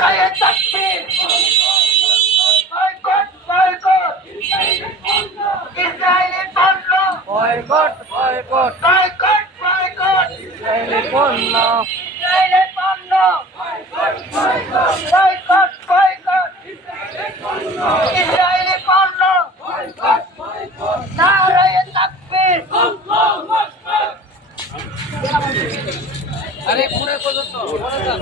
নারায়ে তাকবীর boycott boycott Israeli পণ্য boycott boycott boycott boycott Israeli পণ্য ইসরায়েলি পণ্য বয়কট বয়কট ইসরায়েলি পণ্য নারায়ে তাকবীর আরে পুরো পর্যন্ত বলে যান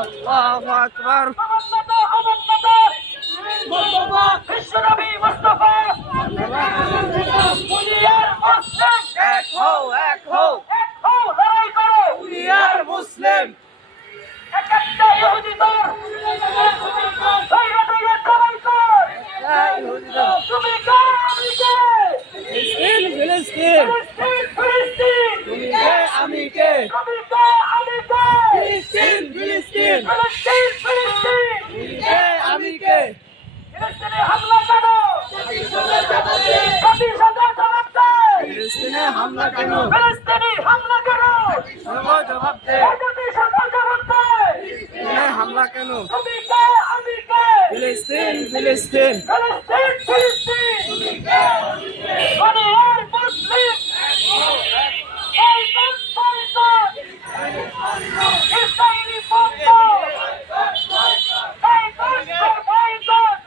আল্লাহু আকবার বিশ্বনবী মুস্তাফা দুনিয়ার মুসলিম এক হও এক হও এক হও লড়াই করো দুনিয়ার মুসলিম একটা ইহুদি তোর ধৈর্য ধৈর্য সবাই কর জয় হুজুর তুমি কে আমি কে ফিলিস্তিন ফিলিস্তিন ফিলিস্তিন ফিলিস্তিন তুমি কে আমি কে তুমি কে আমি কে ফিলিস্তিন ফিলিস্তিন ফিলিস্তিন ফিলিস্তিন তুমি কে আমি কে ফিলিস্তিনে হামলা কেন জাতিসংঘ জবাব দেয় ফিলিস্তিনে হামলা কেন ফিলিস্তিনি হামলা কেন জবাব দে জাতিসংঘ জবাব দেয় ফিলিস্তিনে হামলা কেন তুমি কে আমি কে ফিলিস্তিন ফিলিস্তিন ফিলিস্তিন ফিলিস্তিন দুনিয়ার মুসলিম বয়কট বয়কট ইসরায়েলি পণ্য বয়কট বয়কট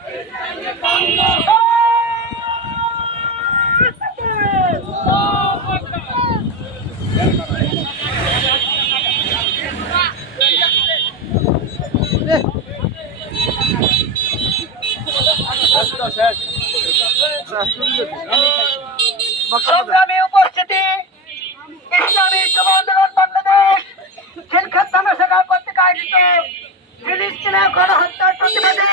সংগ্রামী উপস্থিতি ইসলামী যুব আন্দোলন বাংলাদেশ খিলক্ষেত থানা শাখা কর্তৃক আয়োজিত ফিলিস্তিনের গণহত্যার প্রতিবাদে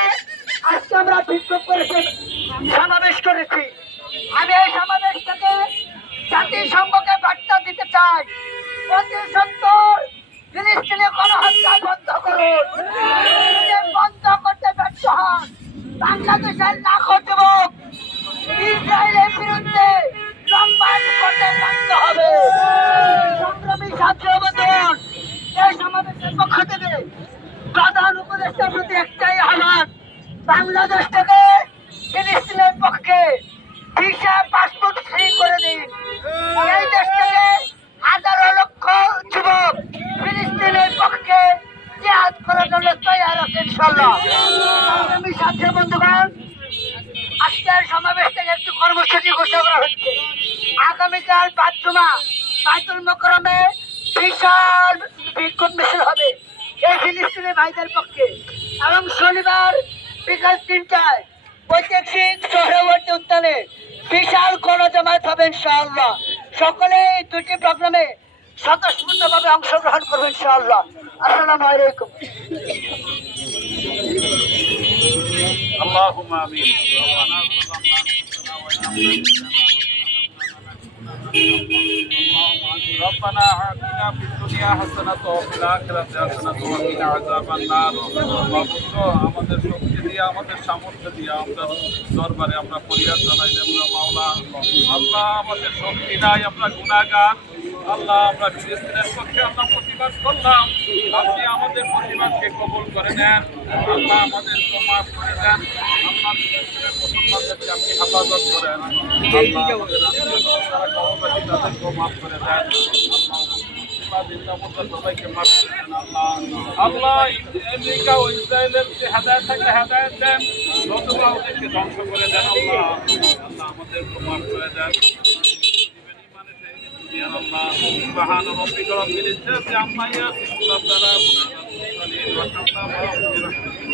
আজকে আমরা বিক্ষোভ করেছি সমাবেশ করেছি। আমি এই সমাবেশ থেকে জাতিসংঘকে বার্তা দিতে চাই, অতি সত্তর ফিলিস্তিনে গণহত্যা বন্ধ করুন। যদি বন্ধ করতে ব্যর্থ হন, বাংলাদেশের লাখো যুবক ইসরায়েলের বিরুদ্ধে লম্বাট করতে বাধ্য হবে। সংগ্রামী ছাত্র বন্ধুগণ, এই সমাবেশের পক্ষ থেকে প্রধান উপদেষ্টার প্রতি একটাই আহ্বান, বাংলাদেশ থেকে ফিলিস্তিনের পক্ষে ভিসা পাসপোর্ট ফ্রি করে দিন। এই দেশ থেকে হাজারো লক্ষ যুবক ফিলিস্তিনের পক্ষে জিহাদ করার জন্য তৈরি আছে ইনশাআল্লাহ। সংগ্রামী ছাত্র বন্ধুগণ, আজকের সমাবেশ থেকে একটি কর্মসূচি ঘোষণা করা হচ্ছে। আগামীকাল ৫ জুমা বাইতুল মোকাররমে বিশাল বিক্ষোভ মিছিল হবে এই ফিলিস্তিনি ভাইদের পক্ষে, এবং শনিবার বিকাল ৩টায় ঐতিহাসিক সোহরাওয়ার্দী উদ্যানে বিশাল গণজমায়েত হবে ইনশাআল্লাহ। সকলে এই দুটি প্রোগ্রামে স্বতঃস্ফূর্তভাবে অংশগ্রহণ করবেন ইনশাআল্লাহ। আসসালামু আলাইকুম। اللهم امين. ربنا آتنا في الدنيا حسنة وفي الآخرة حسنة وقنا عذاب النار. আমাদের শক্তি দিয়ে আমাদের সামর্থ্য দিয়ে আমরা দরবারে আমরা ফরিয়াদ জানাইলাম না মাওলা। আল্লাহ আমাদের শক্তি নাই, আমরা গুনাহগার। আল্লাহ আমরা ফিলিস্তিনের পক্ষে আমরা প্রতিবাদ করলাম, আপনি আমাদের প্রতিবাদকে কবুল করে নেন। আল্লাহ আমাদেরকে মাফ করে দেন। আল্লাহ ফিলিস্তিনের মুসলমানদেরকে আপনি হেফাজত করেন। আল্লাহ আমাদের যারা গর্ভবতী তাদেরকেও মাফ করে দেন। সবাইকে মাফ করে দেন। আল্লাহ আমেরিকা ও ইসরায়েলের যে হেদায়েত থাকলে হেদায়েত দেন, নতুবা ওদেরকে ধ্বংস করে দেন। আল্লাহ আল্লাহ আমাদেরকে মাফ করে দেন। سبحان ربك رب العزة عما يصفون وسلام على المرسلين والحمد لله رب العالمين.